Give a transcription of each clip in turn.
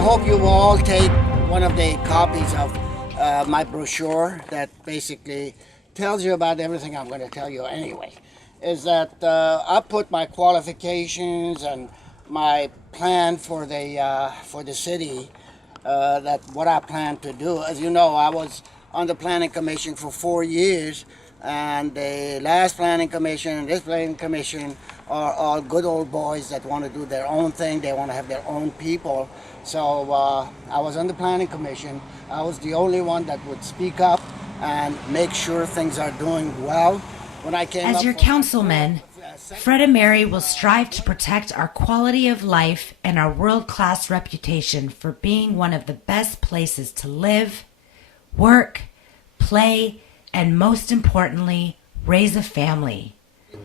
hope you will all take one of the copies of my brochure that basically tells you about everything I'm going to tell you anyway. Is that I put my qualifications and my plan for the city, that what I plan to do. As you know, I was on the planning commission for 4 years, and the last planning commission and this planning commission are all good old boys that want to do their own thing. They want to have their own people. So I was on the planning commission. I was the only one that would speak up and make sure things are doing well. When I came As your councilman, Fred Ameri will strive to protect our quality of life and our world-class reputation for being one of the best places to live, work, play, and most importantly, raise a family.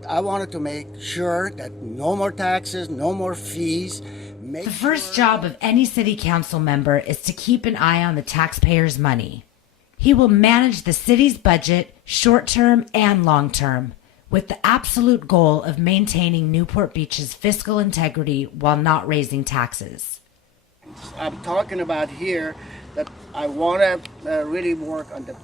I wanted to make sure that no more taxes, no more fees. The first job of any city council member is to keep an eye on the taxpayers' money. He will manage the city's budget, short-term and long-term, with the absolute goal of maintaining Newport Beach's fiscal integrity while not raising taxes. I'm talking about here that I want to really work on the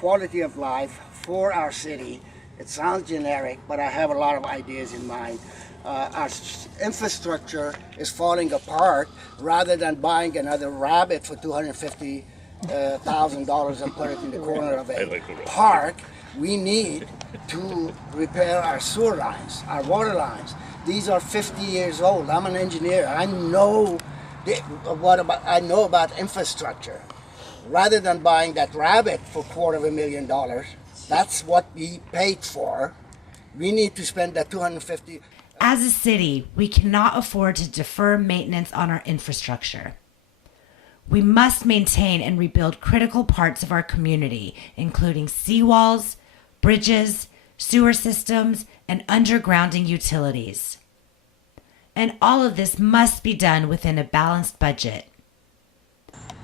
quality of life for our city. It sounds generic, but I have a lot of ideas in mind. Our infrastructure is falling apart. Rather than buying another rabbit for $250,000 and put it in the corner of a park, we need to repair our sewer lines, our water lines. These are 50 years old. I'm an engineer. I know about infrastructure. Rather than buying that rabbit for $250,000, that's what we paid for. We need to spend that $250,000. As a city, we cannot afford to defer maintenance on our infrastructure. We must maintain and rebuild critical parts of our community, including seawalls, bridges, sewer systems, and undergrounding utilities. And all of this must be done within a balanced budget.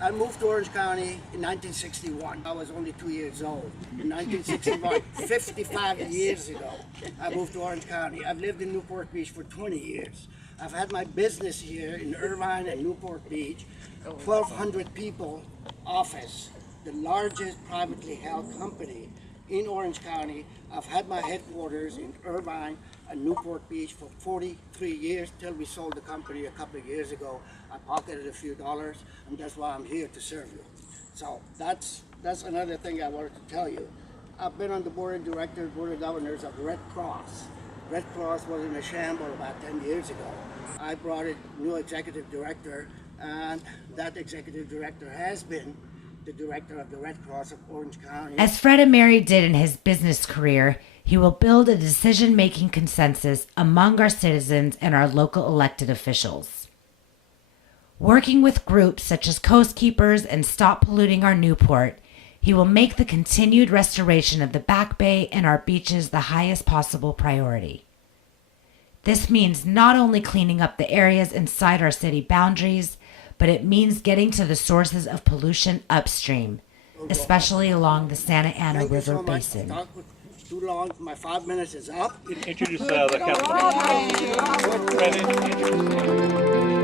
I moved to Orange County in 1961. I was only 2 years old. In 1961, 55 years ago, I moved to Orange County. I've lived in Newport Beach for 20 years. I've had my business here in Irvine and Newport Beach, 1,200 people office, the largest privately held company in Orange County. I've had my headquarters in Irvine and Newport Beach for 43 years till we sold the company a couple of years ago. I pocketed a few dollars, and that's why I'm here to serve you. So that's another thing I wanted to tell you. I've been on the board of directors, board of governors of Red Cross. Red Cross was in a shamble about 10 years ago. I brought a new executive director, and that executive director has been the director of the Red Cross of Orange County. As Fred Ameri did in his business career, he will build a decision-making consensus among our citizens and our local elected officials. Working with groups such as Coast Keepers and Stop Polluting Our Newport, he will make the continued restoration of the Back Bay and our beaches the highest possible priority. This means not only cleaning up the areas inside our city boundaries, but it means getting to the sources of pollution upstream, especially along the Santa Ana River Basin. Too long. My 5 minutes is up. Introduce the council.